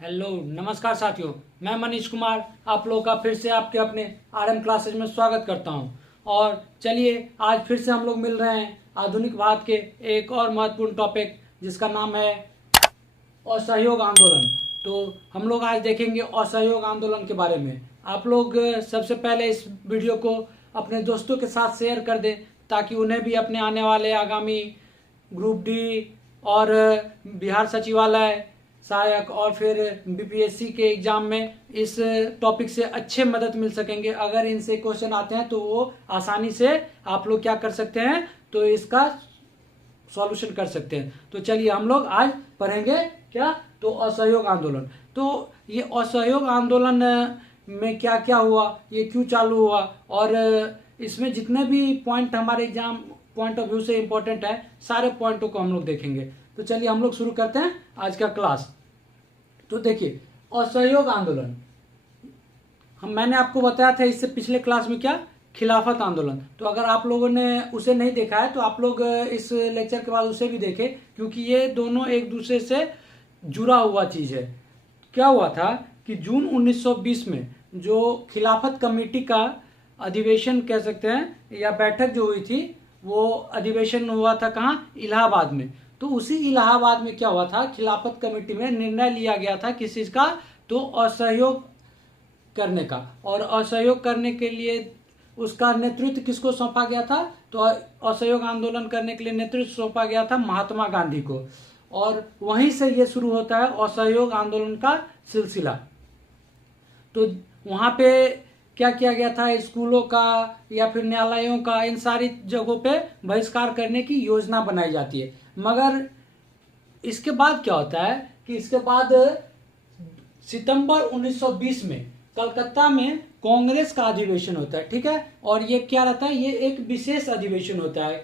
Hello नमस्कार साथियों, मैं मनीष कुमार आप लोगों का फिर से आपके अपने आरएम क्लासेज में स्वागत करता हूं। और चलिए आज फिर से हम लोग मिल रहे हैं आधुनिक भारत के एक और महत्वपूर्ण टॉपिक जिसका नाम है असहयोग आंदोलन। तो हम लोग आज देखेंगे असहयोग आंदोलन के बारे में। आप लोग सबसे पहले इस वीडियो को अपने दोस्तों के साथ शेयर कर दें ताकि उन्हें भी अपने आने वाले आगामी ग्रुप डी और बिहार सचिवालय सहायक और फिर बीपीएससी के एग्जाम में इस टॉपिक से अच्छे मदद मिल सकेंगे। अगर इनसे क्वेश्चन आते हैं तो वो आसानी से आप लोग क्या कर सकते हैं, तो इसका सॉल्यूशन कर सकते हैं। तो चलिए हम लोग आज पढ़ेंगे क्या, तो असहयोग आंदोलन। तो ये असहयोग आंदोलन में क्या क्या हुआ, ये क्यों चालू हुआ, और इसमें जितने भी पॉइंट हमारे एग्जाम पॉइंट ऑफ व्यू से इम्पोर्टेंट है सारे पॉइंटों को हम लोग देखेंगे। तो चलिए हम लोग शुरू करते हैं आज का क्लास। तो देखिए असहयोग आंदोलन मैंने आपको बताया था इससे पिछले क्लास में क्या, खिलाफत आंदोलन। तो अगर आप लोगों ने उसे नहीं देखा है तो आप लोग इस लेक्चर के बाद उसे भी देखें, क्योंकि ये दोनों एक दूसरे से जुड़ा हुआ चीज है। क्या हुआ था कि जून 1920 में जो खिलाफत कमेटी का अधिवेशन कह सकते हैं या बैठक जो हुई थी, वो अधिवेशन हुआ था कहाँ, इलाहाबाद में। तो उसी इलाहाबाद में क्या हुआ था, खिलाफत कमेटी में निर्णय लिया गया था किस चीज का, तो असहयोग करने का। और असहयोग करने के लिए उसका नेतृत्व किसको सौंपा गया था, तो असहयोग आंदोलन करने के लिए नेतृत्व सौंपा गया था महात्मा गांधी को। और वहीं से ये शुरू होता है असहयोग आंदोलन का सिलसिला। तो वहां पे क्या किया गया था, स्कूलों का या फिर न्यायालयों का, इन सारी जगहों पे बहिष्कार करने की योजना बनाई जाती है। मगर इसके बाद क्या होता है कि इसके बाद सितंबर 1920 में कलकत्ता में कांग्रेस का अधिवेशन होता है, ठीक है। और ये क्या रहता है, ये एक विशेष अधिवेशन होता है।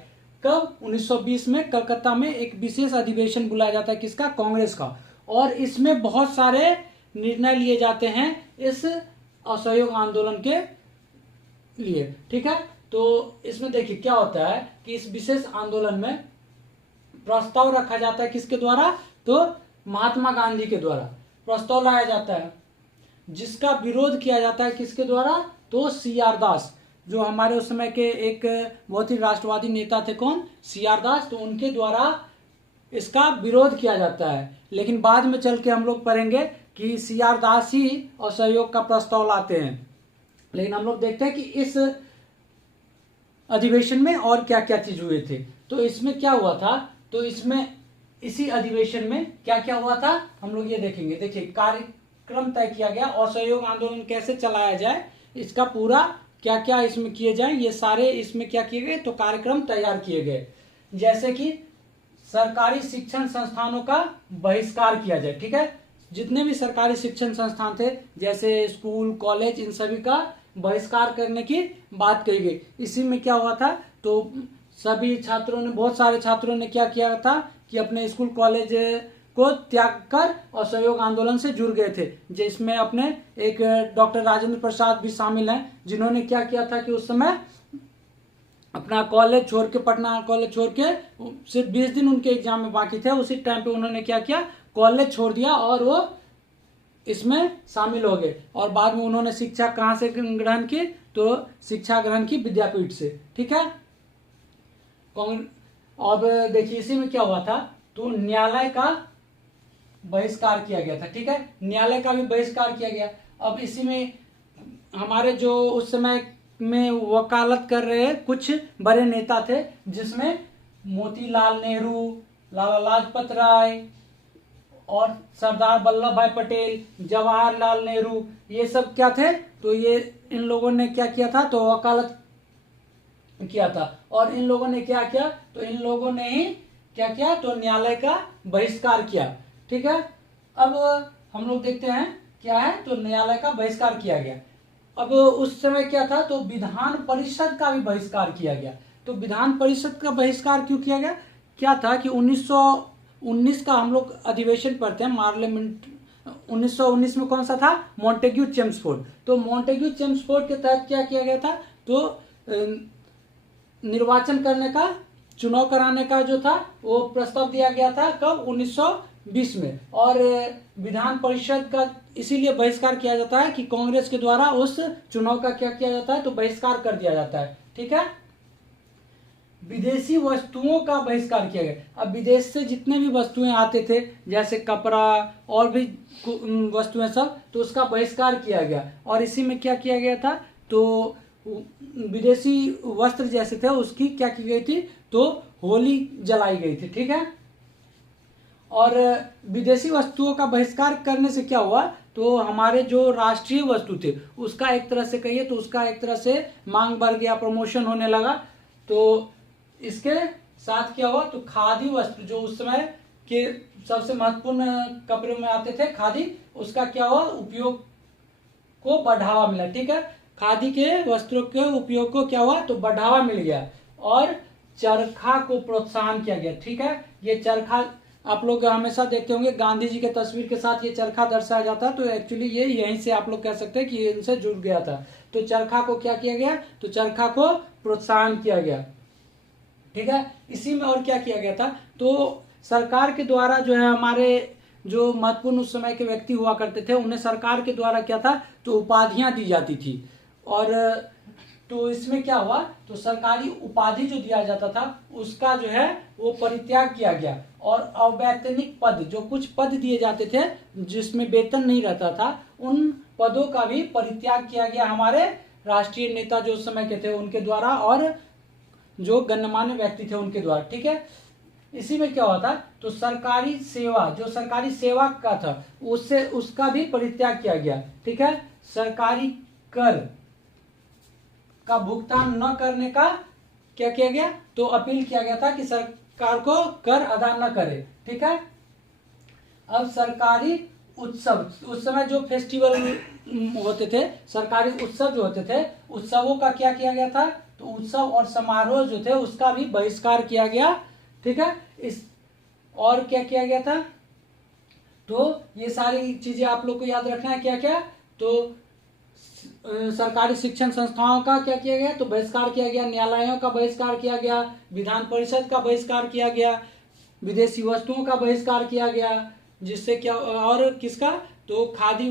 कब, 1920 में कलकत्ता में एक विशेष अधिवेशन बुलाया जाता है, किसका, कांग्रेस का। और इसमें बहुत सारे निर्णय लिए जाते हैं इस असहयोग आंदोलन के लिए, ठीक है। तो इसमें देखिए क्या होता है कि इस विशेष आंदोलन में प्रस्ताव रखा जाता है किसके द्वारा, तो महात्मा गांधी के द्वारा प्रस्ताव लाया जाता है, जिसका विरोध किया जाता है किसके द्वारा, तो सीआर दास, जो हमारे उस समय के एक बहुत ही राष्ट्रवादी नेता थे। कौन, सीआर दास। तो उनके द्वारा इसका विरोध किया जाता है। लेकिन बाद में चल के हम लोग पढ़ेंगे कि सीआर दास ही असहयोग का प्रस्ताव लाते हैं। लेकिन हम लोग देखते हैं कि इस अधिवेशन में और क्या क्या चीज हुए थे। तो इसमें क्या हुआ था, तो इसमें इसी अधिवेशन में क्या क्या हुआ था हम लोग ये देखेंगे। देखिए कार्यक्रम तय किया गया, असहयोग आंदोलन कैसे चलाया जाए, इसका पूरा क्या क्या इसमें किए जाए, ये सारे इसमें क्या किए गए, तो कार्यक्रम तैयार किए गए। जैसे कि सरकारी शिक्षण संस्थानों का बहिष्कार किया जाए, ठीक है। जितने भी सरकारी शिक्षण संस्थान थे जैसे स्कूल कॉलेज, इन सभी का बहिष्कार करने की बात कही गई। इसी में क्या हुआ था, तो सभी छात्रों ने, बहुत सारे छात्रों ने क्या किया था कि अपने स्कूल कॉलेज को त्याग कर असहयोग आंदोलन से जुड़ गए थे, जिसमें अपने एक डॉक्टर राजेंद्र प्रसाद भी शामिल हैं, जिन्होंने क्या किया था कि उस समय अपना कॉलेज छोड़ के, पटना कॉलेज छोड़ के, सिर्फ 20 दिन उनके एग्जाम में बाकी थे, उसी टाइम पे उन्होंने क्या किया, कॉलेज छोड़ दिया और वो इसमें शामिल हो गए। और बाद में उन्होंने शिक्षा कहाँ से ग्रहण की, तो शिक्षा ग्रहण की विद्यापीठ से, ठीक है। अब देखिए इसी में क्या हुआ था, तो न्यायालय का बहिष्कार किया गया था, ठीक है। न्यायालय का भी बहिष्कार किया गया। अब इसी में हमारे जो उस समय में वकालत कर रहे कुछ बड़े नेता थे, जिसमें मोतीलाल नेहरू, लाला लाजपत राय और सरदार वल्लभ भाई पटेल, जवाहरलाल नेहरू, ये सब क्या थे, तो ये इन लोगों ने क्या किया था, तो वकालत किया था। और इन लोगों ने क्या किया, तो इन लोगों ने ही क्या किया, तो न्यायालय का बहिष्कार किया, ठीक है। अब हम लोग देखते हैं क्या है, तो न्यायालय का बहिष्कार किया गया। अब उस समय क्या था, तो विधान परिषद का भी बहिष्कार किया गया। तो विधान परिषद का बहिष्कार क्यों किया गया, क्या था कि 1919 का हम लोग अधिवेशन पढ़ते हैं, पार्लियामेंट 1919 में कौन सा था, मॉन्टेग्यू चेम्सफोर्ड। तो मॉन्टेग्यू चेम्सफोर्ड के तहत क्या किया गया था, तो निर्वाचन करने का, चुनाव कराने का जो था वो प्रस्ताव दिया गया था। कब, 1920 में। और विधान परिषद का इसीलिए बहिष्कार किया जाता है कि कांग्रेस के द्वारा उस चुनाव का क्या किया जाता है, तो बहिष्कार कर दिया जाता है। ठीक है। विदेशी वस्तुओं का बहिष्कार किया गया। अब विदेश से जितने भी वस्तुएं आते थे, जैसे कपड़ा और भी वस्तुएं सब, तो उसका बहिष्कार किया गया। और इसी में क्या किया गया था, तो विदेशी वस्त्र जैसे थे उसकी क्या की गई थी, तो होली जलाई गई थी। ठीक है। और विदेशी वस्तुओं का बहिष्कार करने से क्या हुआ, तो हमारे जो राष्ट्रीय वस्तु थे उसका एक तरह से कहिए तो उसका एक तरह से मांग बढ़ गया, प्रमोशन होने लगा। तो इसके साथ क्या हुआ, तो खादी वस्त्र जो उस समय के सबसे महत्वपूर्ण कपड़ों में आते थे, खादी, उसका क्या हुआ, उपयोग को बढ़ावा मिला। ठीक है। खादी के वस्त्रों के उपयोग को क्या हुआ, तो बढ़ावा मिल गया। और चरखा को प्रोत्साहन किया गया। ठीक है। ये चरखा आप लोग हमेशा देखते होंगे, गांधी जी के तस्वीर के साथ ये चरखा दर्शाया जाता है, तो एक्चुअली ये यहीं से आप लोग कह सकते हैं कि ये इनसे जुड़ गया था। तो चरखा को क्या किया गया, तो चरखा को प्रोत्साहन किया गया। ठीक है। इसी में और क्या किया गया था, तो सरकार के द्वारा जो है हमारे जो महत्वपूर्ण उस समय के व्यक्ति हुआ करते थे, उन्हें सरकार के द्वारा क्या था, तो उपाधियां दी जाती थी। और तो इसमें क्या हुआ, तो सरकारी उपाधि जो दिया जाता था उसका जो है वो परित्याग किया गया। और अवैतनिक पद, जो कुछ पद दिए जाते थे जिसमें वेतन नहीं रहता था, उन पदों का भी परित्याग किया गया हमारे राष्ट्रीय नेता जो उस समय के थे उनके द्वारा, और जो गणमान्य व्यक्ति थे उनके द्वारा। ठीक है। इसी में क्या हुआ था, तो सरकारी सेवा, जो सरकारी सेवा का था उससे उसका भी परित्याग किया गया। ठीक है। सरकारी कर का भुगतान न करने का क्या किया गया, तो अपील किया गया था कि सरकार को कर अदा न करे। ठीक है। अब सरकारी उत्सव, उस समय जो फेस्टिवल होते थे, सरकारी उत्सव जो होते थे, उत्सवों का क्या किया गया था, तो उत्सव और समारोह जो थे उसका भी बहिष्कार किया गया। ठीक है। इस और क्या किया गया था, तो ये सारी चीजें आप लोग को याद रखना है क्या क्या, तो सरकारी शिक्षण संस्थाओं का क्या किया गया, तो बहिष्कार किया गया, न्यायालयों का बहिष्कार किया गया, विधान परिषद का बहिष्कार किया गया, विदेशी वस्तुओं का बहिष्कार किया गया, जिससे क्या, और किसका, तो खादी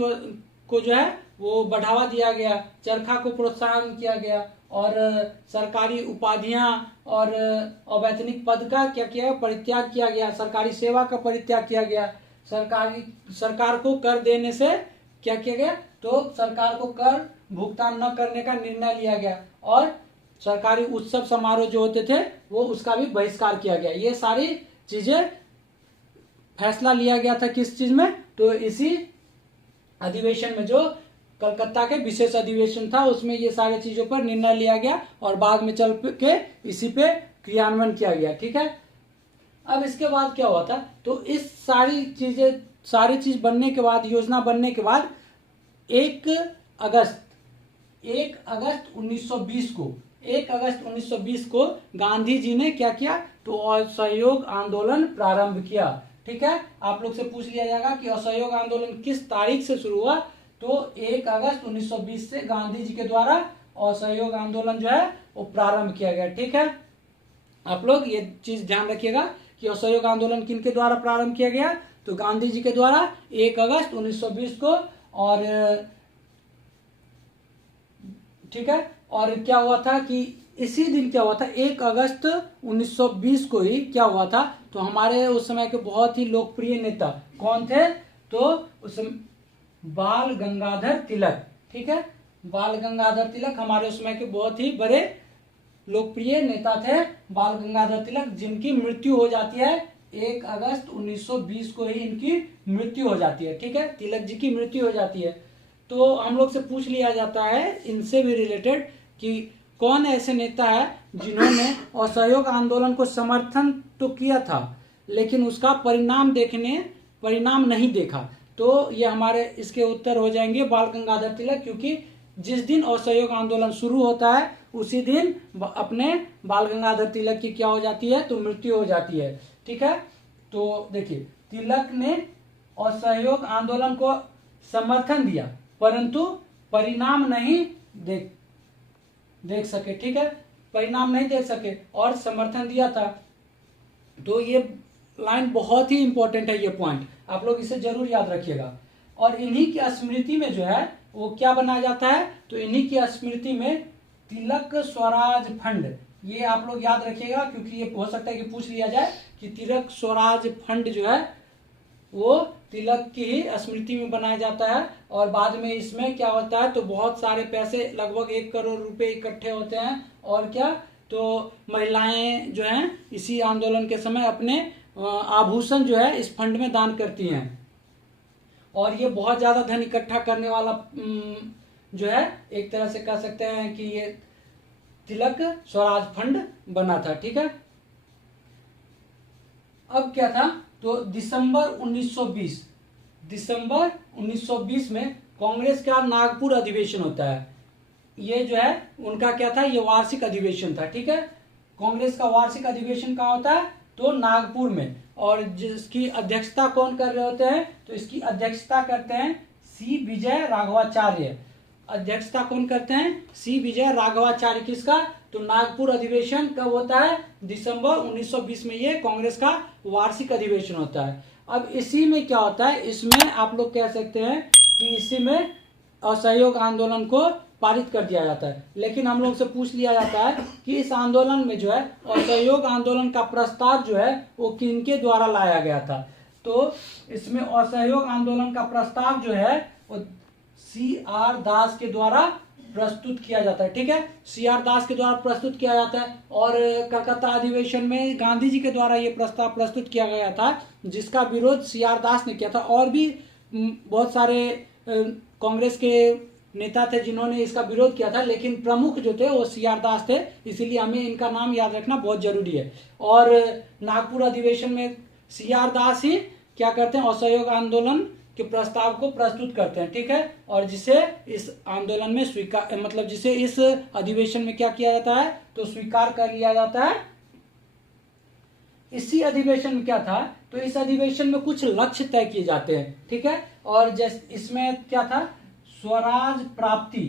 को जो है वो बढ़ावा दिया गया, चरखा को प्रोत्साहन किया गया, और सरकारी उपाधियां और अवैतनिक पद का क्या किया, परित्याग किया गया, सरकारी सेवा का परित्याग किया गया, सरकार को कर देने से क्या किया गया, तो सरकार को कर भुगतान न करने का निर्णय लिया गया, और सरकारी उत्सव समारोह जो होते थे वो उसका भी बहिष्कार किया गया। ये सारी चीजें फैसला लिया गया था किस चीज में, तो इसी अधिवेशन में, जो कलकत्ता के विशेष अधिवेशन था उसमें ये सारी चीजों पर निर्णय लिया गया, और बाद में चल के इसी पे क्रियान्वयन किया गया। ठीक है। अब इसके बाद क्या हुआ था, तो इस सारी चीज बनने के बाद, योजना बनने के बाद 1 अगस्त 1920 को गांधी जी ने क्या किया, तो असहयोग आंदोलन प्रारंभ किया। ठीक है। आप लोग से पूछ लिया जाएगा कि असहयोग आंदोलन किस तारीख से शुरू हुआ, तो 1 अगस्त 1920 से गांधी जी के द्वारा असहयोग आंदोलन जो है वो प्रारंभ किया गया। ठीक है। आप लोग ये चीज ध्यान रखिएगा कि असहयोग आंदोलन किनके द्वारा प्रारंभ किया गया, तो गांधी जी के द्वारा 1 अगस्त 1920 को। और ठीक है। और क्या हुआ था कि इसी दिन क्या हुआ था, 1 अगस्त 1920 को ही क्या हुआ था, तो हमारे उस समय के बहुत ही लोकप्रिय नेता कौन थे, तो उस बाल गंगाधर तिलक। ठीक है। बाल गंगाधर तिलक हमारे उस समय के बहुत ही बड़े लोकप्रिय नेता थे, बाल गंगाधर तिलक, जिनकी मृत्यु हो जाती है 1 अगस्त 1920 को ही इनकी मृत्यु हो जाती है। ठीक है। तिलक जी की मृत्यु हो जाती है। तो हम लोग से पूछ लिया जाता है इनसे भी रिलेटेड कि कौन ऐसे नेता है जिन्होंने असहयोग आंदोलन को समर्थन तो किया था लेकिन उसका परिणाम नहीं देखा, तो ये हमारे इसके उत्तर हो जाएंगे बाल गंगाधर तिलक, क्योंकि जिस दिन असहयोग आंदोलन शुरू होता है उसी दिन अपने बाल गंगाधर तिलक की क्या हो जाती है, तो मृत्यु हो जाती है। ठीक है। तो देखिए, तिलक ने असहयोग आंदोलन को समर्थन दिया परंतु परिणाम नहीं देख सके। ठीक है। परिणाम नहीं देख सके और समर्थन दिया था। तो ये लाइन बहुत ही इंपॉर्टेंट है, ये पॉइंट आप लोग इसे जरूर याद रखिएगा। और इन्हीं की स्मृति में जो है वो क्या बनाया जाता है, तो इन्हीं की स्मृति में तिलक स्वराज फंड, ये आप लोग याद रखिएगा, क्योंकि ये हो सकता है कि पूछ लिया जाए कि तिलक स्वराज फंड जो है वो तिलक की ही स्मृति में बनाया जाता है। और बाद में इसमें क्या होता है, तो बहुत सारे पैसे, लगभग 1 करोड़ रुपए इकट्ठे होते हैं। और क्या, तो महिलाएं जो हैं इसी आंदोलन के समय अपने आभूषण जो है इस फंड में दान करती हैं। और ये बहुत ज्यादा धन इकट्ठा करने वाला जो है, एक तरह से कह सकते हैं कि ये तिलक स्वराज फंड बना था। ठीक है, अब क्या था, तो दिसंबर 1920 में कांग्रेस का नागपुर अधिवेशन होता है। ये जो है उनका क्या था, ये वार्षिक अधिवेशन था। ठीक है, कांग्रेस का वार्षिक अधिवेशन कहाँ होता है, तो नागपुर में। और जिसकी अध्यक्षता कौन कर रहे होते हैं, तो इसकी अध्यक्षता करते हैं सी विजय राघवाचार्य। अध्यक्षता कौन करते हैं, सी विजय राघवाचार्य। किसका, तो नागपुर अधिवेशन कब होता है, दिसंबर 1920 में ये कांग्रेस का वार्षिक अधिवेशन होता है। अब इसी में क्या होता है, इसमें आप लोग कह सकते हैं कि इसी में असहयोग आंदोलन को पारित कर दिया जाता है। लेकिन हम लोग से पूछ लिया जाता है कि इस आंदोलन में जो है असहयोग आंदोलन का प्रस्ताव जो है वो किनके द्वारा लाया गया था, तो इसमें असहयोग आंदोलन का प्रस्ताव जो है वो C.R. दास के द्वारा प्रस्तुत किया जाता है। ठीक है, C.R. दास के द्वारा प्रस्तुत किया जाता है। और कलकत्ता अधिवेशन में गांधी जी के द्वारा ये प्रस्ताव प्रस्तुत किया गया था, जिसका विरोध C.R. दास ने किया था। और भी बहुत सारे कांग्रेस के नेता थे जिन्होंने इसका विरोध किया था, लेकिन प्रमुख जो थे वो C.R. दास थे, इसीलिए हमें इनका नाम याद रखना बहुत जरूरी है। और नागपुर अधिवेशन में C.R. दास ही क्या करते हैं, असहयोग आंदोलन के प्रस्ताव को प्रस्तुत करते हैं। ठीक है, और जिसे इस आंदोलन में स्वीकार, मतलब जिसे इस अधिवेशन में क्या किया जाता है, तो स्वीकार कर लिया जाता है। इसी अधिवेशन में क्या था, तो इस अधिवेशन में कुछ लक्ष्य तय किए जाते हैं। ठीक है, और जैसे इसमें क्या था, स्वराज प्राप्ति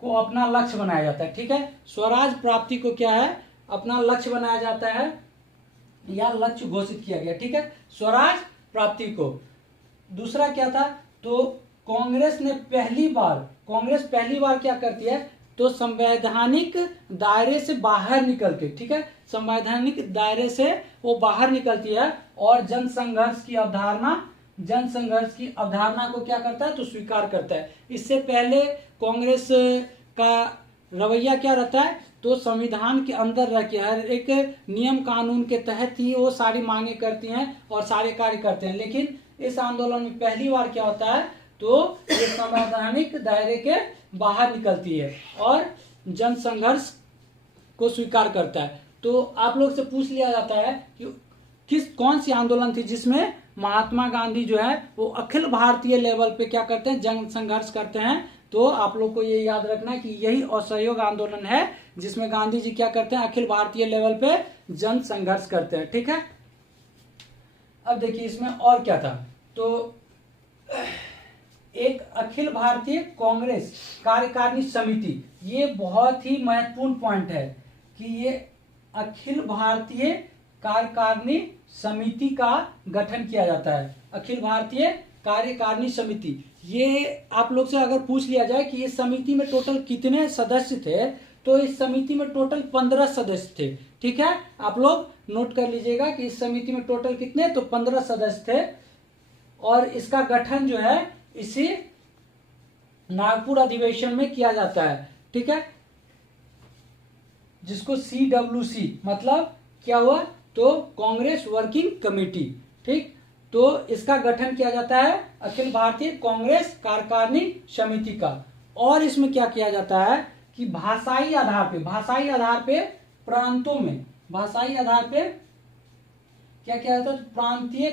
को अपना लक्ष्य बनाया जाता है। ठीक है, स्वराज प्राप्ति को क्या है, अपना लक्ष्य बनाया जाता है या लक्ष्य घोषित किया गया। ठीक है, स्वराज प्राप्ति को। दूसरा क्या था, तो कांग्रेस पहली बार क्या करती है, तो संवैधानिक दायरे से बाहर निकल के, ठीक है, संवैधानिक दायरे से वो बाहर निकलती है और जनसंघर्ष की अवधारणा को क्या करता है, तो स्वीकार करता है। इससे पहले कांग्रेस का रवैया क्या रहता है, तो संविधान के अंदर रह के हर एक नियम कानून के तहत ही वो सारी मांगे करती हैं और सारे कार्य करते हैं। लेकिन इस आंदोलन में पहली बार क्या होता है, तो ये संवैधानिक दायरे के बाहर निकलती है और जनसंघर्ष को स्वीकार करता है। तो आप लोग से पूछ लिया जाता है कि कौन सी आंदोलन थी जिसमें महात्मा गांधी जो है वो अखिल भारतीय लेवल पे क्या करते हैं, जन संघर्ष करते हैं। तो आप लोग को ये याद रखना है कि यही असहयोग आंदोलन है जिसमें गांधी जी क्या करते हैं, अखिल भारतीय लेवल पे जन संघर्ष करते हैं। ठीक है, अब देखिए इसमें और क्या था, तो एक अखिल भारतीय कांग्रेस कार्यकारिणी समिति, ये बहुत ही महत्वपूर्ण पॉइंट है कि ये अखिल भारतीय कार्यकारिणी समिति का गठन किया जाता है। अखिल भारतीय कार्यकारिणी समिति, ये आप लोग से अगर पूछ लिया जाए कि इस समिति में टोटल कितने सदस्य थे, तो इस समिति में टोटल 15 सदस्य थे। ठीक है, आप लोग नोट कर लीजिएगा कि इस समिति में टोटल कितने, तो 15 सदस्य थे। और इसका गठन जो है इसी नागपुर अधिवेशन में किया जाता है। ठीक है, जिसको CWC मतलब क्या हुआ, तो कांग्रेस वर्किंग कमेटी। ठीक, तो इसका गठन किया जाता है अखिल भारतीय कांग्रेस कार्यकारिणी समिति का। और इसमें क्या किया जाता है कि भाषाई आधार पे प्रांतों में, भाषाई आधार पे क्या किया जाता है, तो प्रांतीय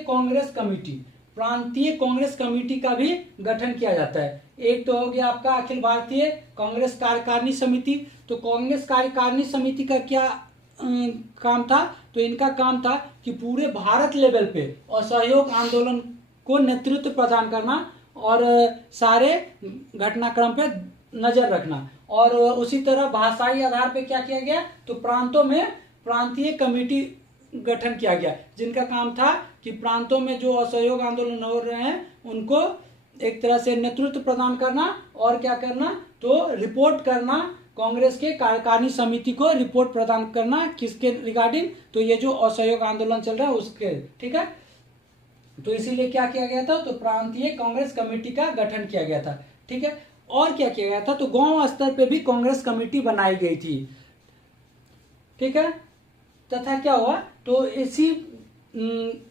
कांग्रेस कमेटी का भी गठन किया जाता है। एक तो हो गया आपका अखिल भारतीय कांग्रेस कार्यकारिणी समिति। तो कांग्रेस कार्यकारिणी समिति का क्या काम था, तो इनका काम था कि पूरे भारत लेवल पे असहयोग आंदोलन को नेतृत्व प्रदान करना और सारे घटनाक्रम पे नजर रखना। और उसी तरह भाषाई आधार पे क्या किया गया, तो प्रांतों में प्रांतीय कमेटी गठन किया गया, जिनका काम था कि प्रांतों में जो असहयोग आंदोलन हो रहे हैं उनको एक तरह से नेतृत्व प्रदान करना और क्या करना, तो रिपोर्ट करना, कांग्रेस के कार्यकारिणी समिति को रिपोर्ट प्रदान करना किसके रिगार्डिंग, तो ये जो असहयोग आंदोलन चल रहा है उसके, ठीक है। तो इसीलिए क्या किया गया था, तो प्रांतीय कांग्रेस कमेटी का गठन किया गया था, ठीक है। और क्या किया गया था, तो गांव स्तर पे भी कांग्रेस कमेटी बनाई गई थी, ठीक है। तथा क्या हुआ, तो इसी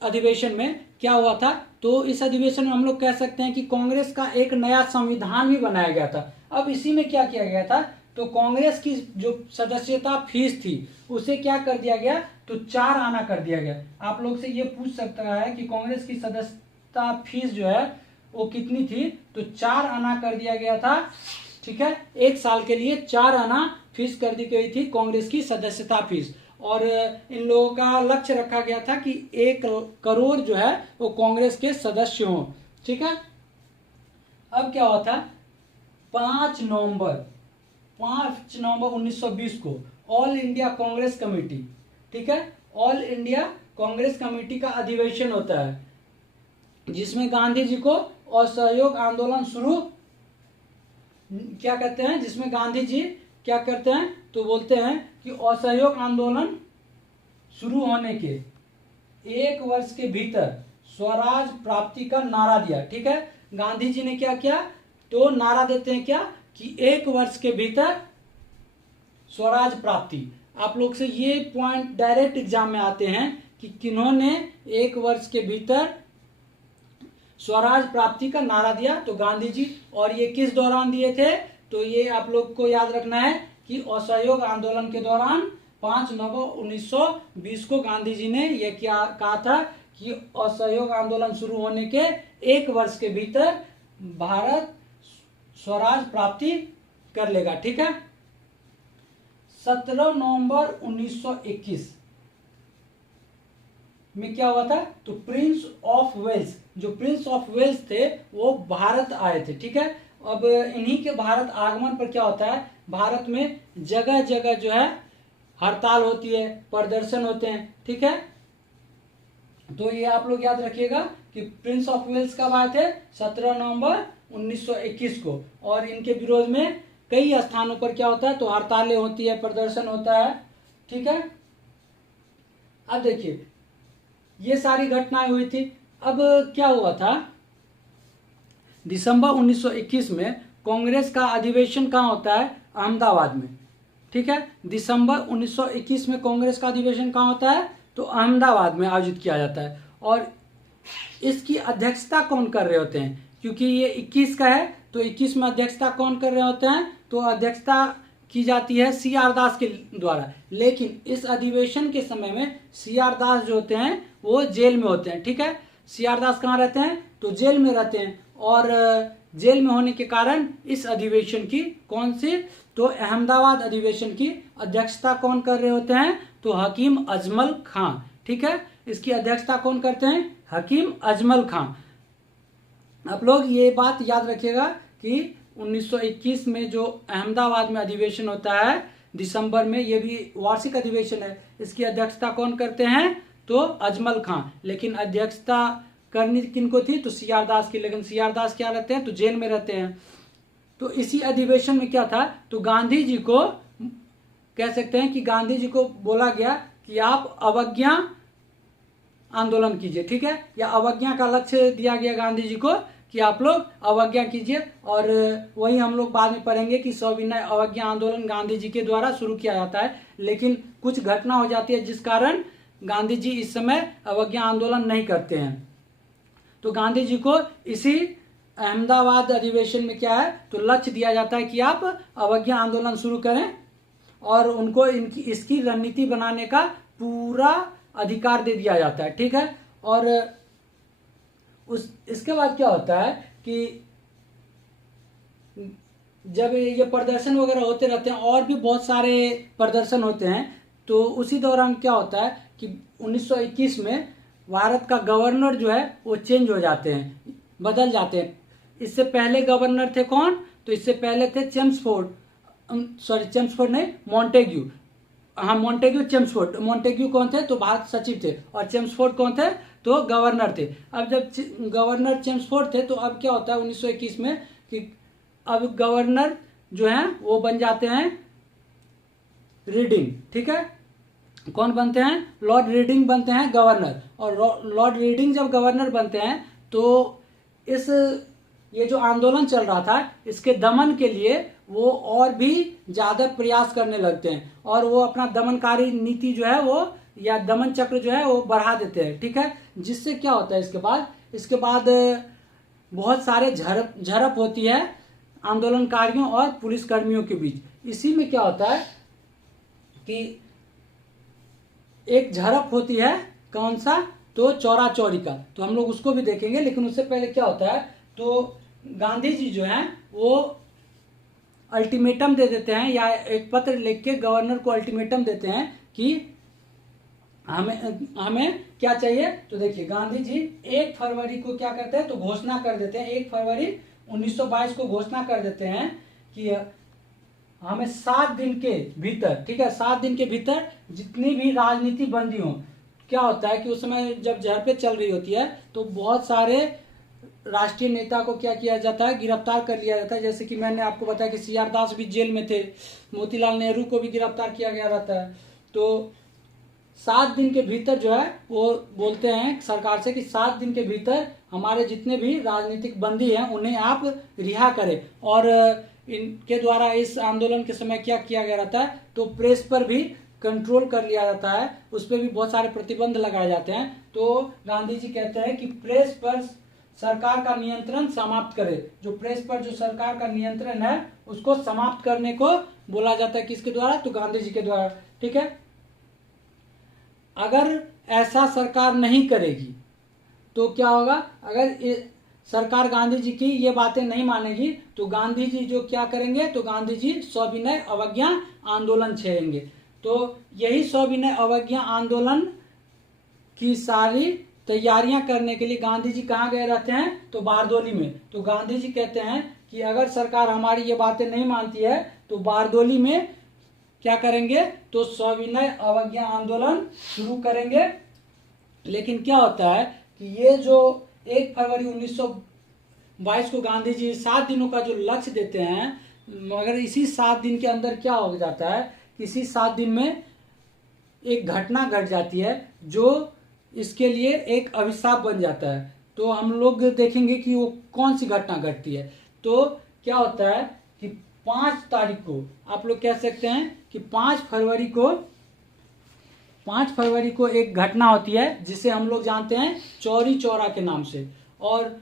अधिवेशन में क्या हुआ था, तो इस अधिवेशन में हम लोग कह सकते हैं कि कांग्रेस का एक नया संविधान भी बनाया गया था। अब इसी में क्या किया गया था, तो कांग्रेस की जो सदस्यता फीस थी उसे क्या कर दिया गया, तो 4 आना कर दिया गया। आप लोग से ये पूछ सकता है कि कांग्रेस की सदस्यता फीस जो है वो कितनी थी, तो 4 आना कर दिया गया था, ठीक है। 1 साल के लिए 4 आना फीस कर दी गई थी कांग्रेस की सदस्यता फीस। और इन लोगों का लक्ष्य रखा गया था कि 1 करोड़ जो है वो कांग्रेस के सदस्य हों, ठीक है। अब क्या हुआ था, 5 नवंबर 1920 को ऑल इंडिया कांग्रेस कमेटी, ठीक है, ऑल इंडिया कांग्रेस कमेटी का अधिवेशन होता है, जिसमें गांधी जी को असहयोग आंदोलन शुरू क्या कहते हैं, जिसमें गांधी जी क्या करते हैं, तो बोलते हैं कि असहयोग आंदोलन शुरू होने के 1 वर्ष के भीतर स्वराज प्राप्ति का नारा दिया, ठीक है। गांधी जी ने क्या किया, तो नारा देते हैं क्या, कि 1 वर्ष के भीतर स्वराज प्राप्ति। आप लोग से ये पॉइंट डायरेक्ट एग्जाम में आते हैं कि किन्होंने 1 वर्ष के भीतर स्वराज प्राप्ति का नारा दिया, तो गांधी जी। और ये किस दौरान दिए थे, तो ये आप लोग को याद रखना है कि असहयोग आंदोलन के दौरान 5 नवंबर 1920 को गांधी जी ने यह क्या कहा था कि असहयोग आंदोलन शुरू होने के 1 वर्ष के भीतर भारत स्वराज प्राप्ति कर लेगा, ठीक है। 17 नवंबर 1921 में क्या हुआ था, तो प्रिंस ऑफ वेल्स, जो प्रिंस ऑफ वेल्स थे वो भारत आए थे, ठीक है। अब इन्हीं के भारत आगमन पर क्या होता है, भारत में जगह जगह जो है हड़ताल होती है, प्रदर्शन होते हैं, ठीक है। तो ये आप लोग याद रखिएगा कि प्रिंस ऑफ वेल्स कब आए थे, 17 नवंबर 1921 को। और इनके विरोध में कई स्थानों पर क्या होता है, तो हड़तालें होती है, प्रदर्शन होता है, ठीक है। अब देखिए ये सारी घटनाएं हुई थी। अब क्या हुआ था, दिसंबर 1921 में कांग्रेस का अधिवेशन कहाँ होता है, अहमदाबाद में, ठीक है। दिसंबर 1921 में कांग्रेस का अधिवेशन कहाँ होता है, तो अहमदाबाद में आयोजित किया जाता है। और इसकी अध्यक्षता कौन कर रहे होते हैं, क्योंकि ये 21 का है तो 21 में अध्यक्षता कौन कर रहे होते हैं, तो अध्यक्षता की जाती है CR दास के द्वारा। लेकिन इस अधिवेशन के समय में CR दास जो होते हैं वो जेल में होते हैं, ठीक है। CR दास कहाँ रहते हैं, तो जेल में रहते हैं। और जेल में होने के कारण इस अधिवेशन की कौन सी, तो अहमदाबाद अधिवेशन की अध्यक्षता कौन कर रहे होते हैं, तो हकीम अजमल खां, ठीक है। इसकी अध्यक्षता कौन करते हैं, हकीम अजमल खां। आप लोग ये बात याद रखिएगा कि 1921 में जो अहमदाबाद में अधिवेशन होता है दिसंबर में, ये भी वार्षिक अधिवेशन है, इसकी अध्यक्षता कौन करते हैं, तो अजमल खां। लेकिन अध्यक्षता करनी किनको थी, तो CR दास की। लेकिन CR दास क्या रहते हैं, तो जेल में रहते हैं। तो इसी अधिवेशन में क्या था, तो गांधी जी को कह सकते हैं कि गांधी जी को बोला गया कि आप अवज्ञा आंदोलन कीजिए, ठीक है, या अवज्ञा का लक्ष्य दिया गया गांधी जी को कि आप लोग अवज्ञा कीजिए। और वही हम लोग बाद में पढ़ेंगे कि सविनय अवज्ञा आंदोलन गांधी जी के द्वारा शुरू किया जाता है। लेकिन कुछ घटना हो जाती है जिस कारण गांधी जी इस समय अवज्ञा आंदोलन नहीं करते हैं। तो गांधी जी को इसी अहमदाबाद अधिवेशन में क्या है, तो लक्ष्य दिया जाता है कि आप अवज्ञा आंदोलन शुरू करें और उनको इसकी रणनीति बनाने का पूरा अधिकार दे दिया जाता है, ठीक है। और इसके बाद क्या होता है कि जब ये प्रदर्शन वगैरह होते रहते हैं और भी बहुत सारे प्रदर्शन होते हैं, तो उसी दौरान क्या होता है कि 1921 में भारत का गवर्नर जो है वो चेंज हो जाते हैं, बदल जाते हैं। इससे पहले गवर्नर थे कौन, तो इससे पहले थे चेम्सफोर्ड नहीं, मॉन्टेग्यू। हाँ, मोंटेग्यू चेम्सफोर्ड। मोंटेग्यू कौन थे? तो भारत सचिव थे। और चेम्सफोर्ड कौन थे? तो गवर्नर थे। अब जब गवर्नर चेम्सफोर्ड थे तो अब क्या होता है 1921 में कि अब गवर्नर जो है वो बन जाते हैं रीडिंग। ठीक है, कौन बनते हैं? लॉर्ड रीडिंग बनते हैं गवर्नर। और लॉर्ड रीडिंग जब गवर्नर बनते हैं तो इस ये जो आंदोलन चल रहा था इसके दमन के लिए वो और भी ज्यादा प्रयास करने लगते हैं और वो अपना दमनकारी नीति जो है वो या दमन चक्र जो है वो बढ़ा देते हैं। ठीक है, जिससे क्या होता है इसके बाद बहुत सारे झड़प होती है आंदोलनकारियों और पुलिस कर्मियों के बीच। इसी में क्या होता है कि एक झड़प होती है, कौन सा? तो चौरा चौरी का। तो हम लोग उसको भी देखेंगे, लेकिन उससे पहले क्या होता है तो गांधी जी जो हैं वो अल्टीमेटम दे देते हैं या एक पत्र लिख के गवर्नर को अल्टीमेटम देते हैं कि हमें क्या चाहिए। तो देखिए गांधी जी 1 फरवरी को क्या करते हैं तो घोषणा कर देते हैं, 1 फरवरी 1922 को घोषणा कर देते हैं कि हमें 7 दिन के भीतर, ठीक है, 7 दिन के भीतर जितनी भी राजनीति बंदी हो। क्या होता है कि उस समय जब झड़पें चल रही होती है तो बहुत सारे राष्ट्रीय नेता को क्या किया जाता है, गिरफ्तार कर लिया जाता है। जैसे कि मैंने आपको बताया कि CR दास भी जेल में थे, मोतीलाल नेहरू को भी गिरफ्तार किया गया रहता है। तो 7 दिन के भीतर जो है वो बोलते हैं सरकार से कि 7 दिन के भीतर हमारे जितने भी राजनीतिक बंदी हैं उन्हें आप रिहा करें। और इनके द्वारा इस आंदोलन के समय क्या किया गया रहता है तो प्रेस पर भी कंट्रोल कर लिया जाता है, उस पर भी बहुत सारे प्रतिबंध लगाए जाते हैं। तो गांधी जी कहते हैं कि प्रेस पर सरकार का नियंत्रण समाप्त करे। जो प्रेस पर जो सरकार का नियंत्रण है उसको समाप्त करने को बोला जाता है, किसके द्वारा? तो गांधी जी के द्वारा। ठीक है, अगर ऐसा सरकार नहीं करेगी तो क्या होगा? अगर सरकार गांधी जी की ये बातें नहीं मानेगी तो गांधी जी जो क्या करेंगे तो गांधी जी सविनय अवज्ञा आंदोलन छेड़ेंगे। तो यही सविनय अवज्ञा आंदोलन की सारी तैयारियां करने के लिए गांधी जी कहाँ गए रहते हैं तो बारदोली में। तो गांधी जी कहते हैं कि अगर सरकार हमारी ये बातें नहीं मानती है तो बारदोली में क्या करेंगे तो सविनय अवज्ञा आंदोलन शुरू करेंगे। लेकिन क्या होता है कि ये जो 1 फरवरी 1922 को गांधी जी 7 दिनों का जो लक्ष्य देते हैं, मगर इसी 7 दिन के अंदर क्या हो जाता है, इसी 7 दिन में एक घटना घट जाती है जो इसके लिए एक अभिशाप बन जाता है। तो हम लोग देखेंगे कि वो कौन सी घटना घटती है। तो क्या होता है कि 5 तारीख को आप लोग कह सकते हैं कि 5 फरवरी को एक घटना होती है जिसे हम लोग जानते हैं चौरी चौरा के नाम से। और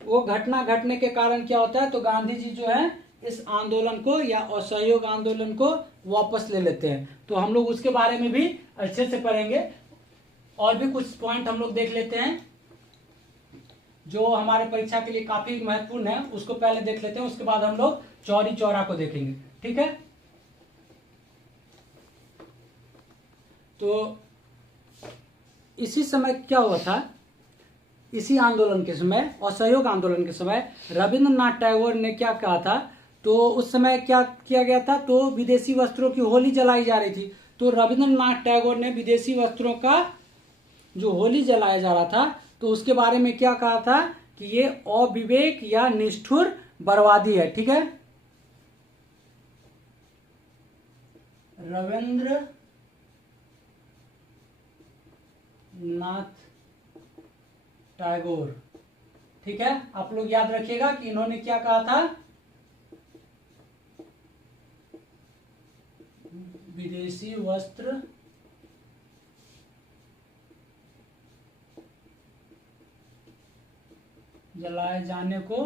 वो घटना घटने के कारण क्या होता है तो गांधी जी जो है इस आंदोलन को या असहयोग आंदोलन को वापस ले लेते हैं। तो हम लोग उसके बारे में भी अच्छे से पढ़ेंगे। और भी कुछ पॉइंट हम लोग देख लेते हैं जो हमारे परीक्षा के लिए काफी महत्वपूर्ण है, उसको पहले देख लेते हैं, उसके बाद हम लोग चौरी चौरा को देखेंगे। ठीक है, तो इसी समय क्या हुआ था, इसी आंदोलन के समय, असहयोग आंदोलन के समय रविंद्रनाथ टैगोर ने क्या कहा था तो उस समय क्या किया गया था तो विदेशी वस्त्रों की होली जलाई जा रही थी। तो रविंद्रनाथ टैगोर ने विदेशी वस्त्रों का जो होली जलाया जा रहा था तो उसके बारे में क्या कहा था कि ये अविवेक या निष्ठुर बर्बादी है। ठीक है, रविंद्रनाथ टैगोर, ठीक है, आप लोग याद रखिएगा कि इन्होंने क्या कहा था, विदेशी वस्त्र जलाए जाने को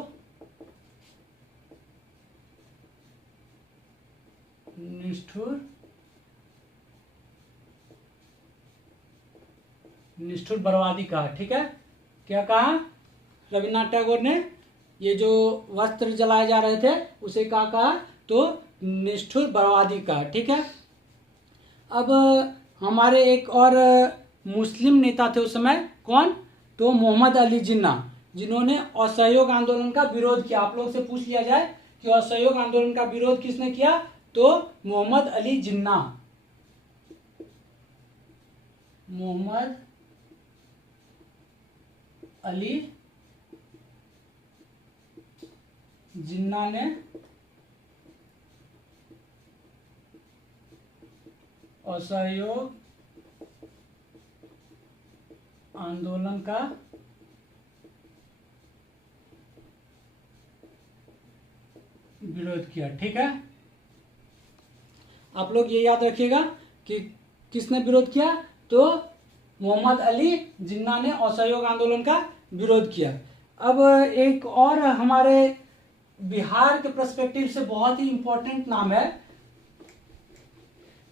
निष्ठुर बर्बादी कहा। ठीक है, क्या कहा रविन्द्रनाथ टैगोर ने? ये जो वस्त्र जलाए जा रहे थे उसे क्या कहा तो निष्ठुर बर्बादी कहा। ठीक है, अब हमारे एक और मुस्लिम नेता थे उस समय, कौन? तो मोहम्मद अली जिन्ना, जिन्होंने असहयोग आंदोलन का विरोध किया। आप लोग से पूछ लिया जाए कि असहयोग आंदोलन का विरोध किसने किया तो मोहम्मद अली जिन्ना। मोहम्मद अली जिन्ना ने असहयोग आंदोलन का विरोध किया। ठीक है, आप लोग ये याद रखिएगा कि किसने विरोध किया, तो मोहम्मद अली जिन्ना ने असहयोग आंदोलन का विरोध किया। अब एक और हमारे बिहार के पर्सपेक्टिव से बहुत ही इंपॉर्टेंट नाम है,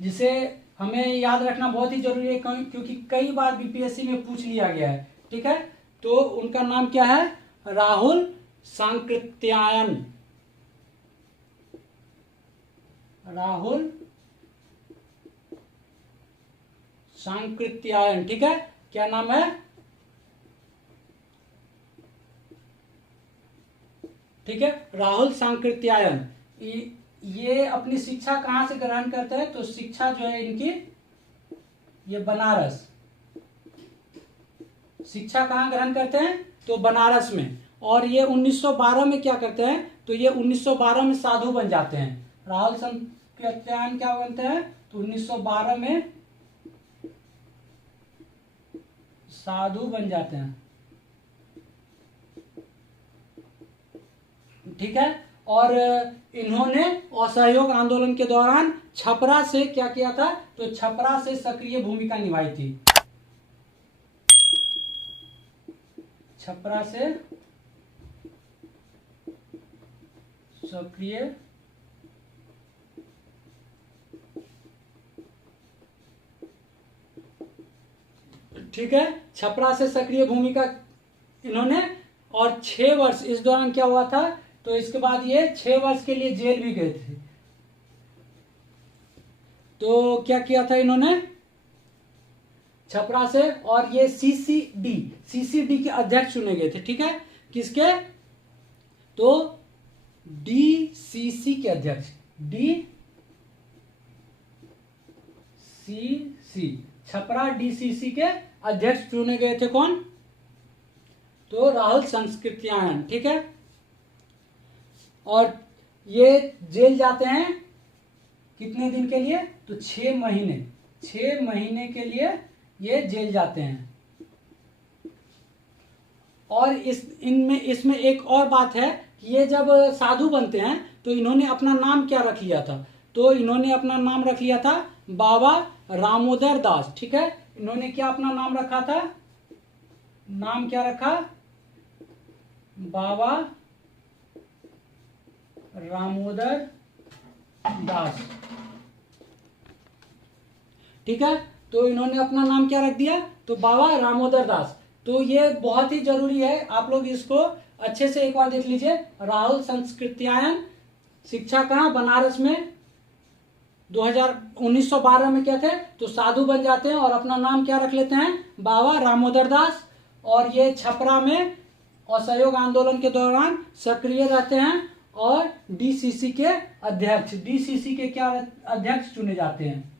जिसे हमें याद रखना बहुत ही जरूरी है, क्योंकि कई बार बीपीएससी में पूछ लिया गया है। ठीक है, तो उनका नाम क्या है, राहुल सांकृत्यायन। राहुल सांकृत्यायन। ठीक है, क्या नाम है, ठीक है, राहुल सांकृत्यायन। ये अपनी शिक्षा कहां से ग्रहण करते हैं, तो शिक्षा जो है इनकी, ये बनारस, शिक्षा कहां ग्रहण करते हैं, तो बनारस में। और ये 1912 में क्या करते हैं, तो ये 1912 में साधु बन जाते हैं। राहुल सांकृत्यायन क्या बनते हैं, तो 1912 में साधु बन जाते हैं। ठीक है, और इन्होंने असहयोग आंदोलन के दौरान छपरा से क्या किया था, तो छपरा से सक्रिय भूमिका निभाई थी। छपरा से सक्रिय ठीक है, छपरा से सक्रिय भूमिका इन्होंने, और 6 वर्ष इस दौरान क्या हुआ था, तो इसके बाद ये 6 वर्ष के लिए जेल भी गए थे। तो क्या किया था इन्होंने छपरा से, और ये सीसीडी के अध्यक्ष चुने गए थे। ठीक है, किसके, तो डीसीसी के अध्यक्ष, डीसीसी, छपरा डीसीसी के अध्यक्ष चुने गए थे। कौन, तो राहुल सांकृत्यायन। ठीक है, और ये जेल जाते हैं कितने दिन के लिए, तो 6 महीने, 6 महीने के लिए ये जेल जाते हैं। और इसमें एक और बात है कि ये जब साधु बनते हैं तो इन्होंने अपना नाम क्या रख लिया था, तो इन्होंने अपना नाम रख लिया था बाबा रामोदर दास। ठीक है, इन्होंने क्या अपना नाम रखा था, नाम क्या रखा, बाबा रामोदर दास। ठीक है, तो इन्होंने अपना नाम क्या रख दिया, तो बाबा रामोदर दास। तो ये बहुत ही जरूरी है, आप लोग इसको अच्छे से एक बार देख लीजिए। राहुल सांकृत्यायन, शिक्षा कहाँ, बनारस में। 1912 में क्या थे, तो साधु बन जाते हैं और अपना नाम क्या रख लेते हैं, बाबा रामोदर दास। और ये छपरा में असहयोग आंदोलन के दौरान सक्रिय रहते हैं और डीसीसी के अध्यक्ष, डीसीसी के क्या अध्यक्ष चुने जाते हैं।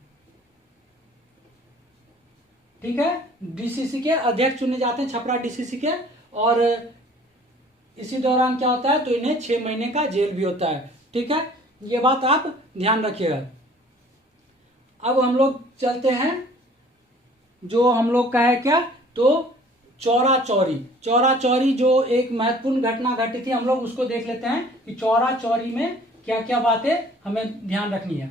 ठीक है, डीसीसी के अध्यक्ष चुने जाते हैं, छपरा डीसीसी के। और इसी दौरान क्या होता है, तो इन्हें 6 महीने का जेल भी होता है। ठीक है, ये बात आप ध्यान रखिएगा। अब हम लोग चलते हैं, जो हम लोग का है क्या, तो चौरा चौरी। चौरा चौरी जो एक महत्वपूर्ण घटना घटी थी, हम लोग उसको देख लेते हैं कि चौरा चौरी में क्या क्या बातें हमें ध्यान रखनी है।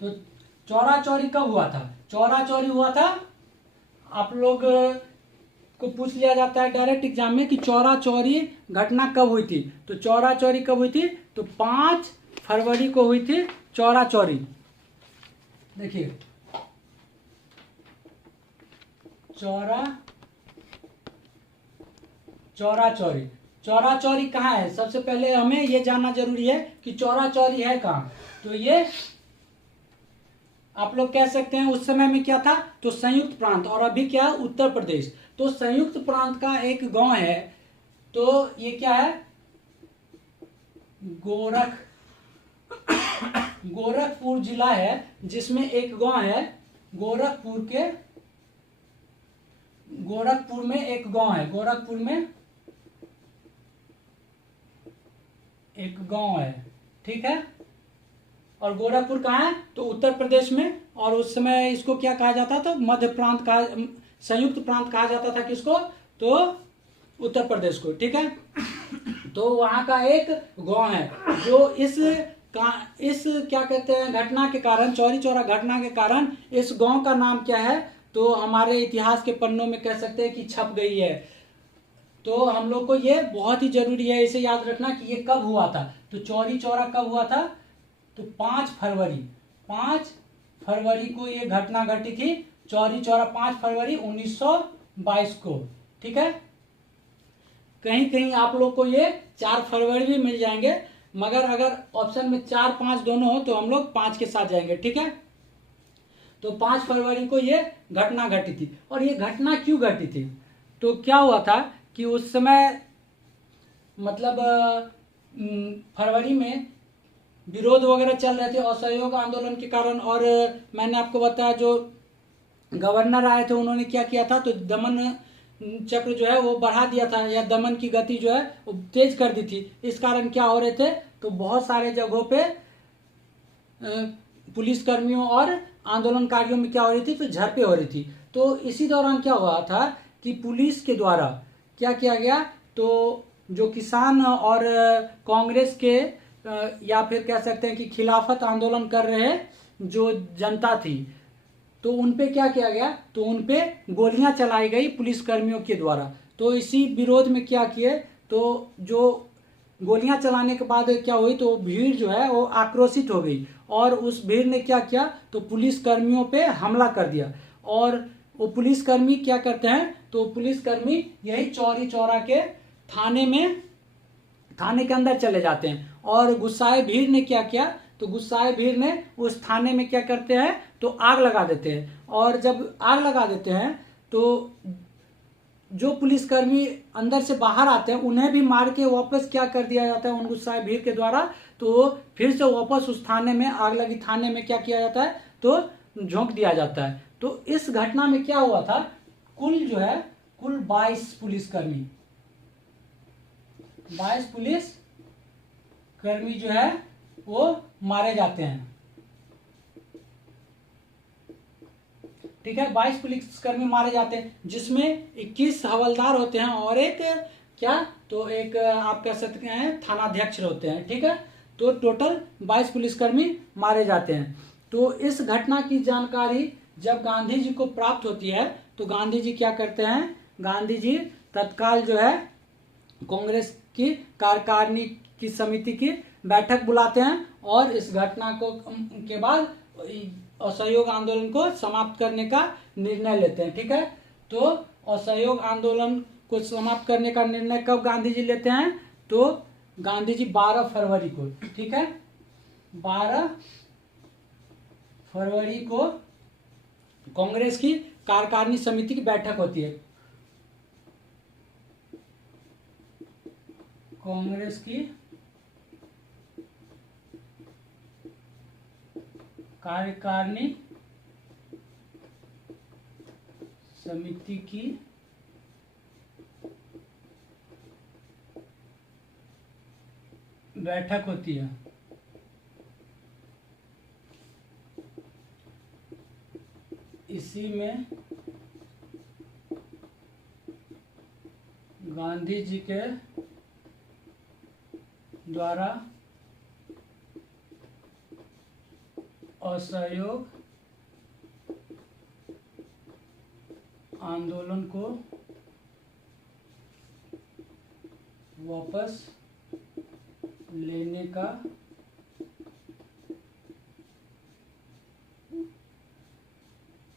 तो चौरा चौरी कब हुआ था, चौरा चौरी हुआ था, आप लोग को पूछ लिया जाता है डायरेक्ट एग्जाम में कि चौरा चौरी घटना कब हुई थी। तो चौरा चौरी कब हुई थी, तो 5 फरवरी को हुई थी चौरा चौरी। देखिए, चौरा चौरी, चौरा चौरी कहाँ है, सबसे पहले हमें ये जानना जरूरी है कि चौरा चौरी है कहाँ। तो ये आप लोग कह सकते हैं उस समय में क्या था, तो संयुक्त प्रांत, और अभी क्या है, उत्तर प्रदेश। तो संयुक्त प्रांत का एक गांव है, तो ये क्या है, गोरखपुर जिला है जिसमें एक गांव है, गोरखपुर में एक गांव है, गोरखपुर में एक गांव है, ठीक है। और गोरखपुर कहाँ है? तो उत्तर प्रदेश में। और उस समय इसको क्या कहा जाता था? मध्य प्रांत का, संयुक्त प्रांत कहा जाता था किसको? तो उत्तर प्रदेश को, ठीक है। तो वहां का एक गांव है जो इस क्या कहते हैं घटना के कारण, चौरी चौरा घटना के कारण इस गांव का नाम क्या है? तो हमारे इतिहास के पन्नों में कह सकते हैं कि छप गई है। तो हम लोग को ये बहुत ही जरूरी है इसे याद रखना कि ये कब हुआ था। तो चौरी चौरा कब हुआ था? तो 5 फरवरी को ये घटना घटी थी। चौरी चौरा 5 फरवरी 1922 को, ठीक है। कहीं कहीं आप लोग को ये 4 फरवरी भी मिल जाएंगे, मगर अगर ऑप्शन में 4, 5 दोनों हो तो हम लोग 5 के साथ जाएंगे, ठीक है। तो 5 फरवरी को ये घटना घटी थी। और ये घटना क्यों घटी थी? तो क्या हुआ था कि उस समय मतलब फरवरी में विरोध वगैरह चल रहे थे असहयोग आंदोलन के कारण। और मैंने आपको बताया जो गवर्नर आए थे उन्होंने क्या किया था? तो दमन चक्र जो है वो बढ़ा दिया था, या दमन की गति जो है वो तेज कर दी थी। इस कारण क्या हो रहे थे? तो बहुत सारे जगहों पे पुलिसकर्मियों और आंदोलनकारियों में क्या हो रही थी? तो झड़पें हो रही थी। तो इसी दौरान क्या हुआ था कि पुलिस के द्वारा क्या किया गया? तो जो किसान और कांग्रेस के या फिर कह सकते हैं कि खिलाफत आंदोलन कर रहे जो जनता थी, तो उनपे क्या किया गया? तो उनपे गोलियां चलाई गई पुलिसकर्मियों के द्वारा। तो इसी विरोध में क्या किए? तो जो गोलियां चलाने के बाद क्या हुई? तो भीड़ जो है वो आक्रोशित हो गई और उस भीड़ ने क्या किया? तो पुलिसकर्मियों पे हमला कर दिया। और वो पुलिसकर्मी क्या करते हैं? तो पुलिसकर्मी यही चौरी चौरा के थाने के अंदर चले जाते हैं। और गुस्साए भीड़ ने क्या किया? तो गुस्साए भीड़ ने उस थाने में क्या करते हैं? तो आग लगा देते हैं। और जब आग लगा देते हैं तो जो पुलिसकर्मी अंदर से बाहर आते हैं उन्हें भी मार के वापस क्या कर दिया जाता है उन गुस्साए भीड़ के द्वारा? तो फिर से वापस उस थाने में, आग लगी थाने में क्या किया जाता है? तो झोंक दिया जाता है। तो इस घटना में क्या हुआ था? कुल 22 पुलिसकर्मी, 22 पुलिसकर्मी जो है वो मारे जाते हैं, ठीक है। 22 पुलिसकर्मी मारे जाते हैं जिसमें 21 हवलदार होते हैं और एक एक आप कह सकते हैं थानाध्यक्ष होते हैं, ठीक है। तो टोटल 22 पुलिसकर्मी मारे जाते हैं। तो इस घटना की जानकारी जब गांधी जी को प्राप्त होती है तो गांधी जी क्या करते हैं? गांधी जी तत्काल जो है कांग्रेस की कार्यकारिणी की समिति की बैठक बुलाते हैं और इस घटना के बाद असहयोग आंदोलन को समाप्त करने का निर्णय लेते हैं, ठीक है। तो असहयोग आंदोलन को समाप्त करने का निर्णय कब गांधी जी लेते हैं? तो गांधी जी 12 फरवरी को, ठीक है, 12 फरवरी को कांग्रेस की कार्यकारिणी समिति की बैठक होती है। कांग्रेस की कार्यकारिणी समिति की बैठक होती है। इसी में गांधी जी के द्वारा असहयोग आंदोलन को वापस लेने का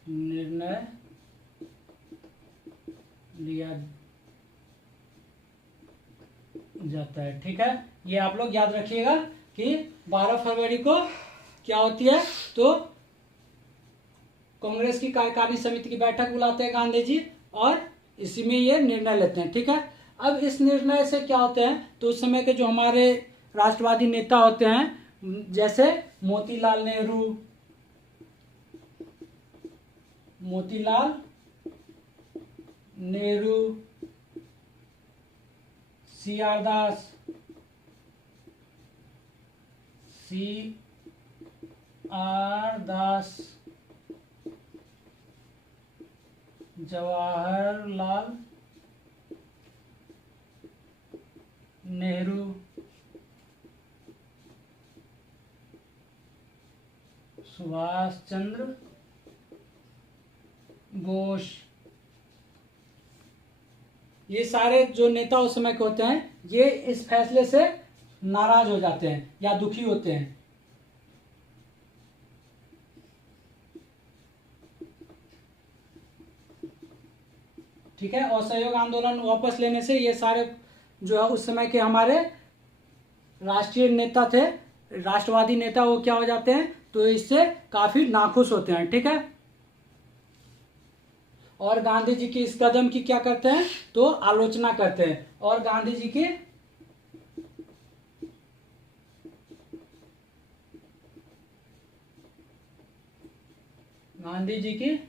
निर्णय लिया जाता है, ठीक है। ये आप लोग याद रखिएगा कि 12 फरवरी को क्या होती है? तो कांग्रेस की कार्यकारिणी समिति की बैठक बुलाते हैं गांधी जी और इसी में ये निर्णय लेते हैं, ठीक है। अब इस निर्णय से क्या होते हैं? तो उस समय के जो हमारे राष्ट्रवादी नेता होते हैं जैसे मोतीलाल नेहरू, मोतीलाल नेहरू, सी आर दास, सी आर दास, जवाहरलाल नेहरू, सुभाष चंद्र बोस। ये सारे जो नेता उस समय के होते हैं, ये इस फैसले से नाराज हो जाते हैं या दुखी होते हैं। ठीक है, असहयोग आंदोलन वापस लेने से ये सारे जो है उस समय के हमारे राष्ट्रीय नेता थे, राष्ट्रवादी नेता, वो क्या हो जाते हैं, तो इससे काफी नाखुश होते हैं। ठीक है, और गांधी जी की इस कदम की क्या करते हैं, तो आलोचना करते हैं। और गांधी जी की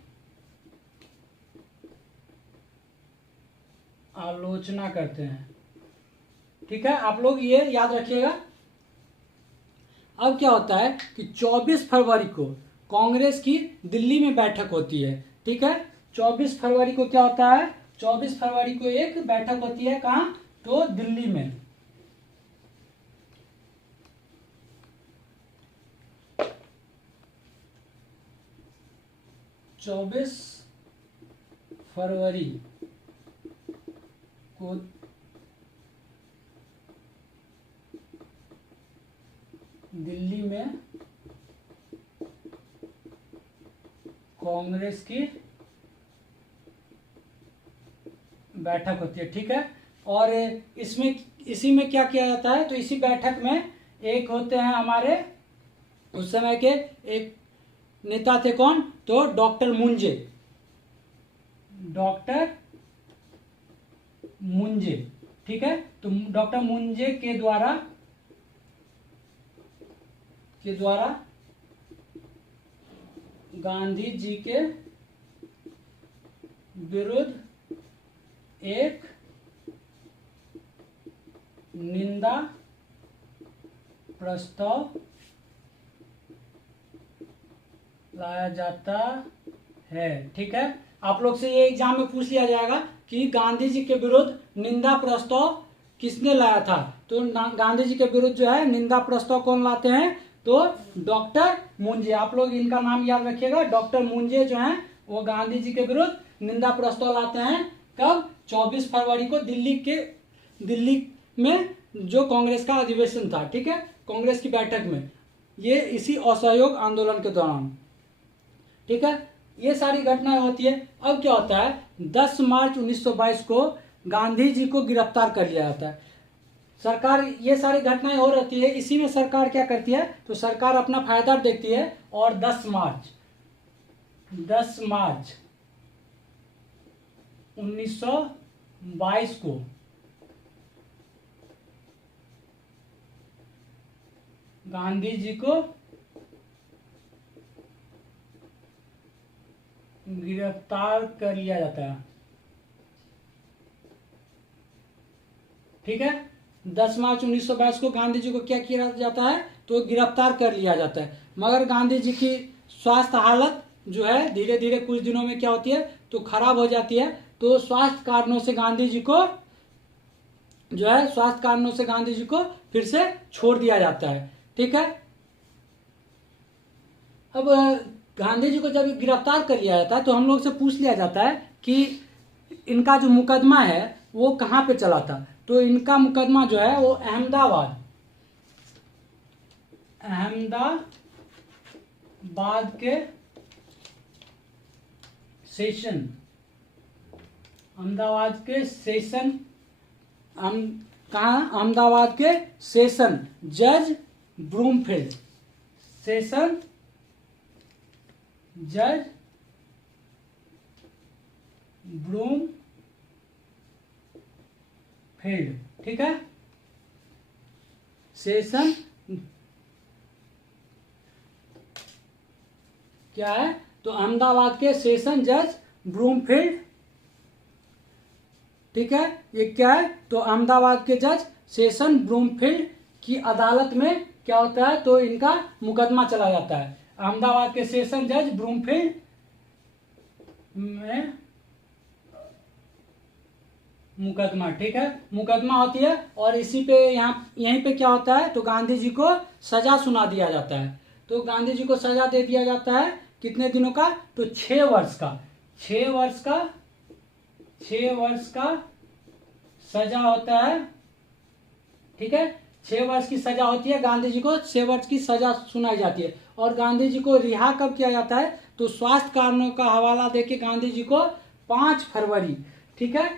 आलोचना करते हैं। ठीक है, आप लोग ये याद रखिएगा। अब क्या होता है कि 24 फरवरी को कांग्रेस की दिल्ली में बैठक होती है। ठीक है, 24 फरवरी को क्या होता है, 24 फरवरी को एक बैठक होती है, कहाँ, तो दिल्ली में। चौबीस फरवरी को दिल्ली में कांग्रेस की बैठक होती है। ठीक है, और इसमें इसी में क्या किया जाता है, तो इसी बैठक में एक होते हैं हमारे उस समय के एक नेता थे, कौन, तो डॉक्टर मुंजे, डॉक्टर मुंजे। ठीक है, तो डॉक्टर मुंजे के द्वारा गांधी जी के विरुद्ध एक निंदा प्रस्ताव लाया जाता है। ठीक है, आप लोग से ये एग्जाम में पूछ लिया जाएगा कि गांधी जी के विरुद्ध निंदा प्रस्ताव किसने लाया था, तो गांधी जी के विरुद्ध जो है निंदा प्रस्ताव कौन लाते हैं, तो डॉक्टर मुंजे। आप लोग इनका नाम याद रखिएगा, डॉक्टर मुंजे जो हैं वो गांधी जी के विरुद्ध निंदा प्रस्ताव लाते हैं। कब, 24 फरवरी को दिल्ली में जो कांग्रेस का अधिवेशन था। ठीक है, कांग्रेस की बैठक में, ये इसी असहयोग आंदोलन के दौरान। ठीक है, ये सारी घटनाएं होती है। अब क्या होता है, 10 मार्च 1922 को गांधी जी को गिरफ्तार कर लिया जाता है। सरकार, ये सारी घटनाएं हो रहती है, इसी में सरकार क्या करती है, तो सरकार अपना फायदा देखती है और 10 मार्च 1922 को गांधी जी को गिरफ्तार कर लिया जाता है। ठीक है, 10 मार्च 1922 को गांधी जी को क्या किया जाता है, तो गिरफ्तार कर लिया जाता है। मगर गांधी जी की स्वास्थ्य हालत जो है धीरे धीरे कुछ दिनों में क्या होती है, तो खराब हो जाती है। तो स्वास्थ्य कारणों से गांधी जी को जो है फिर से छोड़ दिया जाता है। ठीक है, अब गांधी जी को जब गिरफ्तार कर लिया जाता है तो हम लोग से पूछ लिया जाता है कि इनका जो मुकदमा है वो कहाँ पे चला था, तो इनका मुकदमा जो है वो अहमदाबाद के सेशन, अहमदाबाद के सेशन जज ब्रूमफील्ड, ठीक है, सेशन क्या है, तो अहमदाबाद के सेशन जज ब्रूमफील्ड, ठीक है, ये क्या है, तो अहमदाबाद के जज सेशन ब्रूमफील्ड की अदालत में क्या होता है, तो इनका मुकदमा चला जाता है। अहमदाबाद के सेशन जज ब्रूमफील्ड में मुकदमा, ठीक है, मुकदमा होती है। और इसी पे यहीं पे क्या होता है, तो गांधी जी को सजा सुना दिया जाता है। तो गांधी जी को सजा दे दिया जाता है कितने दिनों का, तो 6 वर्ष का, 6 वर्ष का, 6 वर्ष का सजा होता है, ठीक है, 6 वर्ष की सजा होती है। गांधी जी को 6 वर्ष की सजा सुनाई जाती है। और गांधी जी को रिहा कब किया जाता है, तो स्वास्थ्य कारणों का हवाला देके गांधी जी को 5 फरवरी, ठीक है,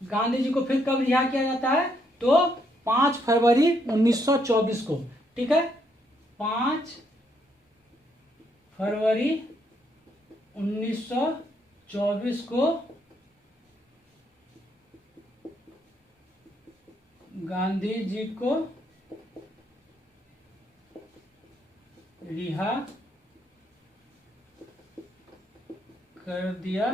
गांधी जी को फिर कब रिहा किया जाता है, तो 5 फरवरी 1924 को, ठीक है, 5 फरवरी 1924 को गांधी जी को रिहा कर दिया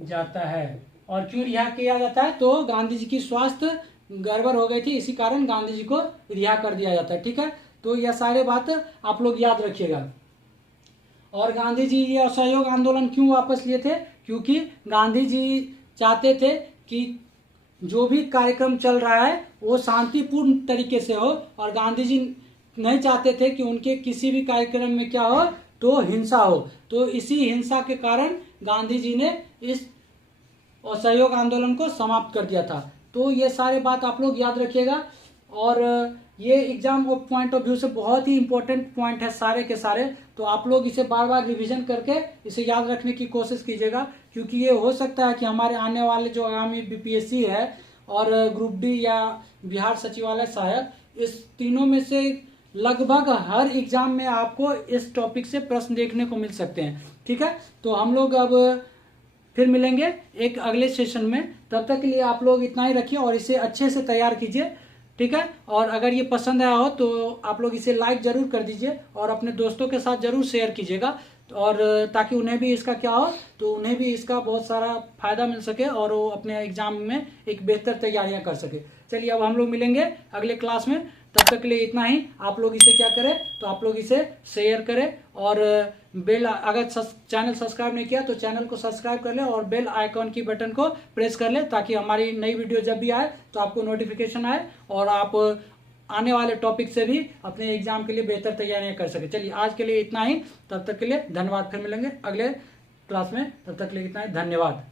जाता है। और क्यों रिहा किया जाता है, तो गांधी जी की स्वास्थ्य गड़बड़ हो गई थी, इसी कारण गांधी जी को रिहा कर दिया जाता है, ठीक है। तो यह सारे बात आप लोग याद रखिएगा। और गांधी जी ये असहयोग आंदोलन क्यों वापस लिए थे, क्योंकि गांधी जी चाहते थे कि जो भी कार्यक्रम चल रहा है वो शांतिपूर्ण तरीके से हो, और गांधी जी नहीं चाहते थे कि उनके किसी भी कार्यक्रम में क्या हो, तो हिंसा हो। तो इसी हिंसा के कारण गांधी जी ने इस असहयोग आंदोलन को समाप्त कर दिया था। तो ये सारे बात आप लोग याद रखिएगा। और ये एग्जाम पॉइंट ऑफ व्यू से बहुत ही इंपॉर्टेंट पॉइंट है सारे के सारे। तो आप लोग इसे बार बार रिवीजन करके इसे याद रखने की कोशिश कीजिएगा, क्योंकि ये हो सकता है कि हमारे आने वाले जो आगामी बीपीएससी है और ग्रुप डी या बिहार सचिवालय सहायक, इस तीनों में से लगभग हर एग्जाम में आपको इस टॉपिक से प्रश्न देखने को मिल सकते हैं, ठीक है। तो हम लोग अब फिर मिलेंगे एक अगले सेशन में। तब तक के लिए आप लोग इतना ही रखिए और इसे अच्छे से तैयार कीजिए, ठीक है। और अगर ये पसंद आया हो तो आप लोग इसे लाइक जरूर कर दीजिए और अपने दोस्तों के साथ जरूर शेयर कीजिएगा, और ताकि उन्हें भी इसका क्या हो, तो उन्हें भी इसका बहुत सारा फायदा मिल सके और वो अपने एग्जाम में एक बेहतर तैयारियां कर सके। चलिए अब हम लोग मिलेंगे अगले क्लास में, तब तक के लिए इतना ही। आप लोग इसे क्या करें, तो आप लोग इसे शेयर करें और बेल, अगर चैनल सब्सक्राइब नहीं किया तो चैनल को सब्सक्राइब कर ले और बेल आइकॉन की बटन को प्रेस कर ले, ताकि हमारी नई वीडियो जब भी आए तो आपको नोटिफिकेशन आए और आप आने वाले टॉपिक से भी अपने एग्जाम के लिए बेहतर तैयारियां कर सके। चलिए आज के लिए इतना ही, तब तक के लिए धन्यवाद। फिर मिलेंगे अगले क्लास में, तब तक के लिए इतना ही, धन्यवाद।